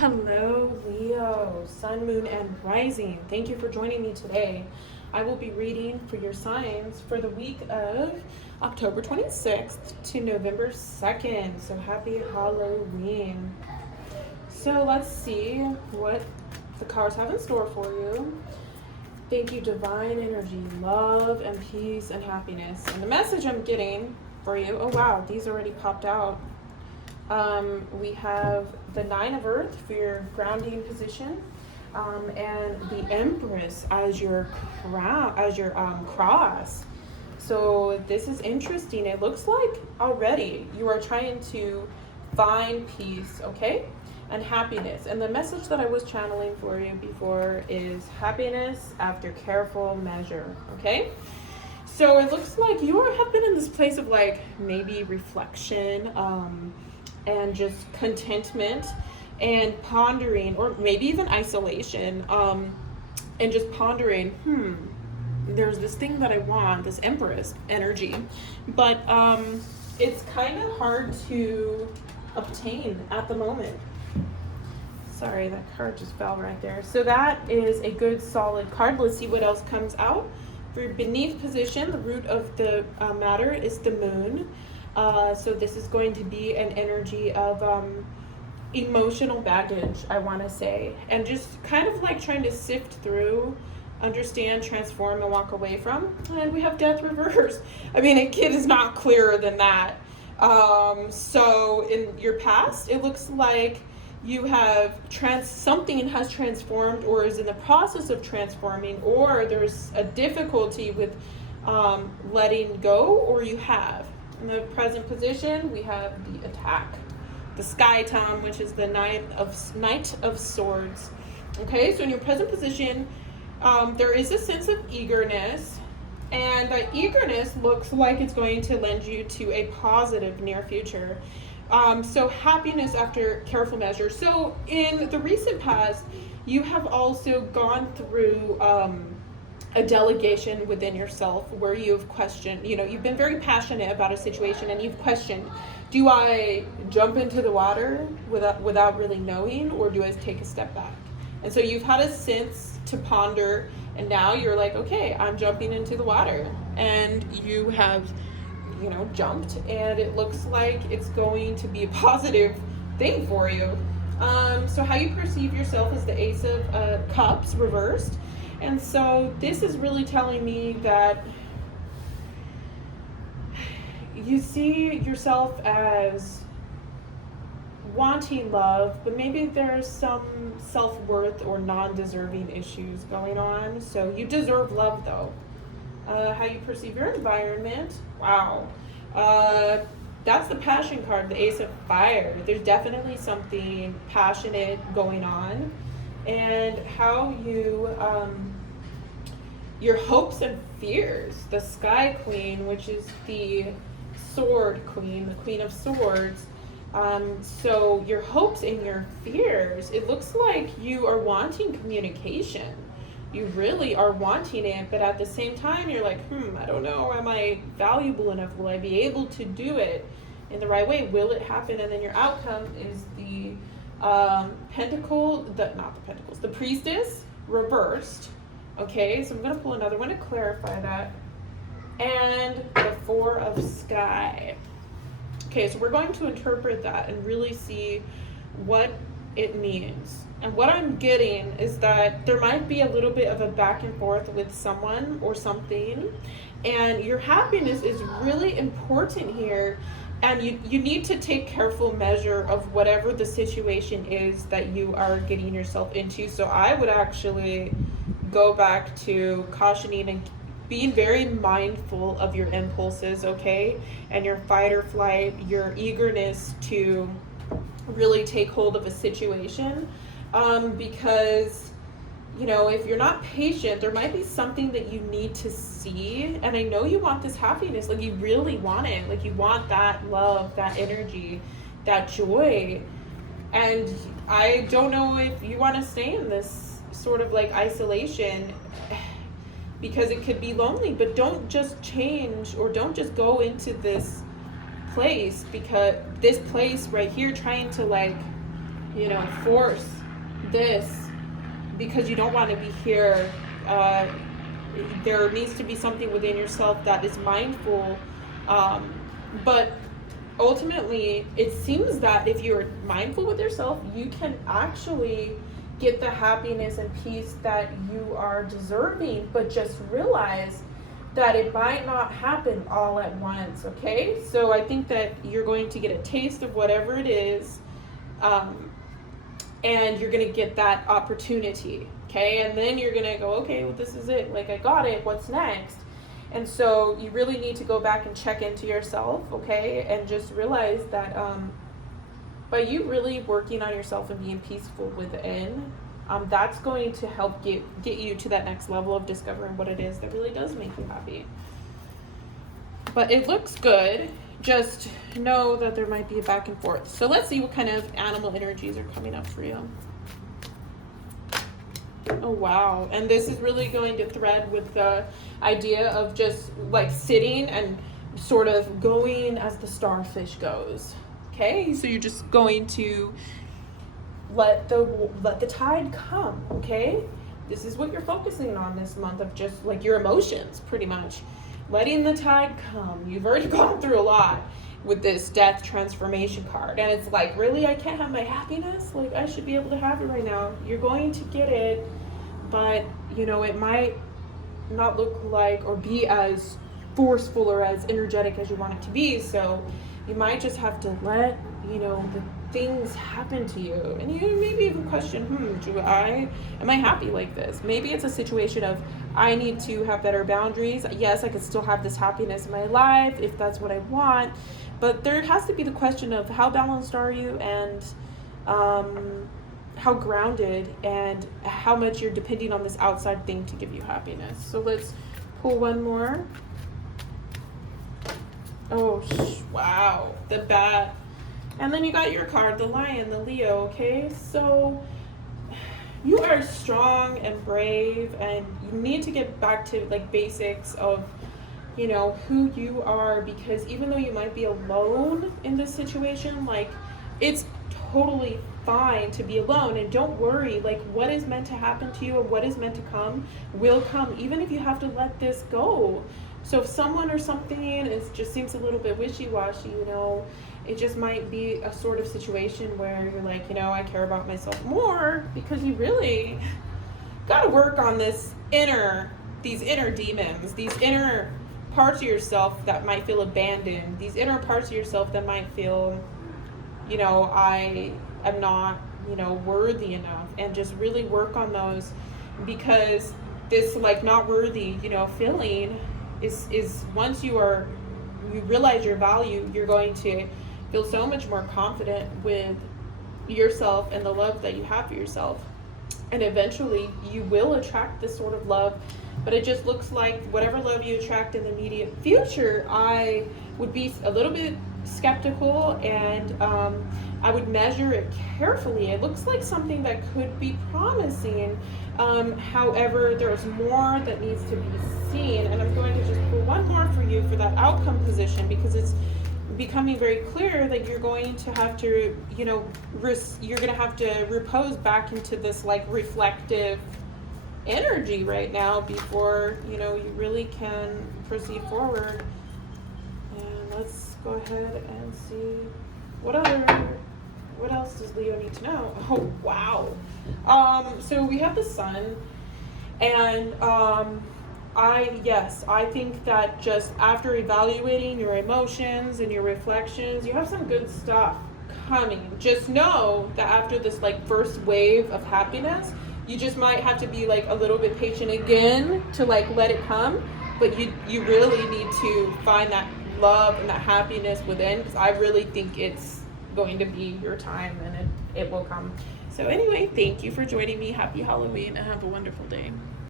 Hello, Leo, Sun, Moon, and Rising. Thank you for joining me today. I will be reading for your signs for the week of October 26th to November 2nd. So happy Halloween. So let's see what the cards have in store for you. Thank you, divine energy, love and peace and happiness. And the message I'm getting for you, oh wow, these already popped out. We have the Nine of Earth for your grounding position, and the Empress as your crown, as your cross. So this is interesting. It looks like already you are trying to find peace, okay, and happiness. And the message that I was channeling for you before is happiness after careful measure, okay? So it looks like you have been in this place of like maybe reflection, and just contentment and pondering, or maybe even isolation, and just pondering, there's this thing that I want, this Empress energy, but it's kind of hard to obtain at the moment. Sorry, that card just fell right there. So that is a good solid card. Let's see what else comes out. For beneath position, the root of the matter is the moon. So this is going to be an energy of emotional baggage, I want to say, and just kind of like trying to sift through, understand, transform, and walk away from. And we have death reversed. I mean, it is not clearer than that. So in your past, it looks like you have something has transformed or is in the process of transforming, or there's a difficulty with letting go, or you have. In the present position, we have the attack, the Sky Tom, which is the Knight of Swords. Okay, so in your present position, there is a sense of eagerness, and that eagerness looks like it's going to lend you to a positive near future. So happiness after careful measure. So in the recent past, you have also gone through a delegation within yourself where you've questioned, you've been very passionate about a situation and you've questioned, do I jump into the water without really knowing, or do I take a step back? And so you've had a sense to ponder, and now you're like, okay, I'm jumping into the water, and you have jumped, and it looks like it's going to be a positive thing for you. So how you perceive yourself is the Ace of Cups reversed. And so this is really telling me that you see yourself as wanting love, but maybe there's some self-worth or non-deserving issues going on. So you deserve love, though. How you perceive your environment, wow. That's the Passion card, the Ace of Fire. There's definitely something passionate going on. And how you, your hopes and fears, the Sky Queen, which is the Sword Queen, the Queen of Swords. So your hopes and your fears, it looks like you are wanting communication. You really are wanting it, but at the same time, you're like, I don't know, am I valuable enough? Will I be able to do it in the right way? Will it happen? And then your outcome is the the Priestess reversed. Okay, so I'm going to pull another one to clarify that. And the Four of Sky. Okay, so we're going to interpret that and really see what it means. And what I'm getting is that there might be a little bit of a back and forth with someone or something, and your happiness is really important here, and you need to take careful measure of whatever the situation is that you are getting yourself into. So I would actually go back to cautioning and being very mindful of your impulses, okay, and your fight or flight, your eagerness to really take hold of a situation, because if you're not patient, there might be something that you need to see. And I know you want this happiness, like you really want it, like you want that love, that energy, that joy. And I don't know if you want to stay in this sort of like isolation, because it could be lonely. But don't just change, or don't just go into this place, because this place right here trying to like force this because you don't want to be here. There needs to be something within yourself that is mindful. But ultimately, it seems that if you're mindful with yourself, you can actually get the happiness and peace that you are deserving, but just realize that it might not happen all at once, okay? So I think that you're going to get a taste of whatever it is, and you're going to get that opportunity, okay? And then you're going to go, okay, well, this is it. Like, I got it. What's next? And so you really need to go back and check into yourself, okay? And just realize that by you really working on yourself and being peaceful within, that's going to help get you to that next level of discovering what it is that really does make you happy. But it looks good. Just know that there might be a back and forth. So let's see what kind of animal energies are coming up for you. Oh, wow. And this is really going to thread with the idea of just like sitting and sort of going as the starfish goes. Okay, so you're just going to let the tide come, okay? This is what you're focusing on this month, of just like your emotions, pretty much. Letting the tide come. You've already gone through a lot with this death transformation card. And it's like, really, I can't have my happiness? Like, I should be able to have it right now. You're going to get it, but, it might not look like or be as forceful or as energetic as you want it to be. So you might just have to let, the things happen to you. And you maybe even question, am I happy like this? Maybe it's a situation of, I need to have better boundaries. Yes, I could still have this happiness in my life if that's what I want. But there has to be the question of how balanced are you, and how grounded, and how much you're depending on this outside thing to give you happiness. So let's pull one more. Oh, wow, the bat. And then you got your card, the lion, the Leo, okay? So you are strong and brave, and you need to get back to like basics of, who you are, because even though you might be alone in this situation, like, it's totally fine to be alone. And don't worry, like, what is meant to happen to you and what is meant to come will come, even if you have to let this go. So if someone or something just seems a little bit wishy-washy, it just might be a sort of situation where you're like, I care about myself more, because you really got to work on these inner demons, these inner parts of yourself that might feel abandoned, these inner parts of yourself that might feel, I am not, worthy enough, and just really work on those, because this like not worthy, feeling is once you realize your value, you're going to feel so much more confident with yourself and the love that you have for yourself. And eventually you will attract this sort of love. But it just looks like whatever love you attract in the immediate future, I would be a little bit skeptical, and I would measure it carefully. It looks like something that could be promising. However, there's more that needs to be seen. And I'm going to just pull one more for you for that outcome position, because it's becoming very clear that you're going to have to, you're going to have to repose back into this like reflective energy right now before, you really can proceed forward. And let's go ahead and see what else does Leo need to know? Oh, wow. So we have the sun, and I think that just after evaluating your emotions and your reflections, you have some good stuff coming. Just know that after this like first wave of happiness, you just might have to be like a little bit patient again to like let it come. But you really need to find that love and that happiness within, because I really think it's going to be your time, and it will come. So anyway, thank you for joining me. Happy Halloween, and have a wonderful day.